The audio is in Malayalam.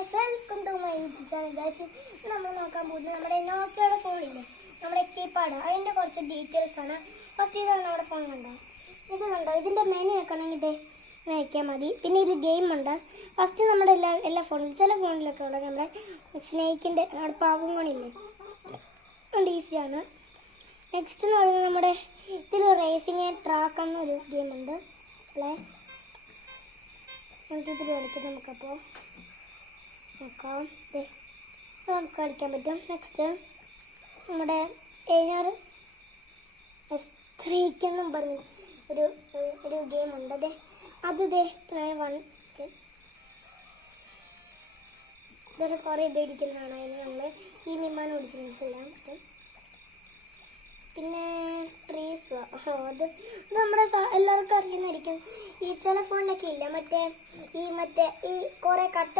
Guys, welcome to my YouTube channel. Guys, നമ്മൾ നോക്കാൻ പോകുന്നത് നമ്മുടെ നോക്കിയുടെ ഫോണില്ലേ, നമ്മുടെ കീപാഡ്, അതിൻ്റെ കുറച്ച് ഡീറ്റെയിൽസ് ആണ്. ഫസ്റ്റ് ഇതാണ് നമ്മുടെ ഫോൺ. കണ്ടോ ഇതിൻ്റെ മെനു വെക്കണമെങ്കിൽ ഇത് വയ്ക്കാൻ മതി. പിന്നെ ഇത് ഗെയിമുണ്ട്. ഫസ്റ്റ് നമ്മുടെ എല്ലാ ഫോണിലും, ചില ഫോണിലൊക്കെ ഉള്ളത് നമ്മുടെ സ്നേക്കിൻ്റെ പാവം കോണില്ലേ, അത് ഈസിയാണ്. നെക്സ്റ്റ് എന്ന് പറയുന്നത് നമ്മുടെ ഇതിൽ റേസിംഗ് ആൻഡ് ട്രാക്ക് എന്നൊരു ഗെയിമുണ്ട് അല്ലേ, നമുക്കിതിൽ കളിക്കാം. നമുക്കപ്പോൾ നോക്കാം, നമുക്ക് കളിക്കാൻ പറ്റും. നെക്സ്റ്റ് നമ്മുടെ സ്ത്രീക്കെന്നും പറഞ്ഞ് ഒരു ഗെയിമുണ്ട്. അത് ഇതൊരു കുറേ ഇടിക്കുന്നതാണ്. അതിന് നമ്മൾ ഈ വിമാനം ഓടിച്ചിട്ടില്ല. പിന്നെ ട്രീസ്, അത് നമ്മുടെ എല്ലാവർക്കും അറിയുന്നതായിരിക്കും. ഈ ചില ഫോണിലൊക്കെ ഇല്ല, മറ്റേ ഈ കുറേ കട്ട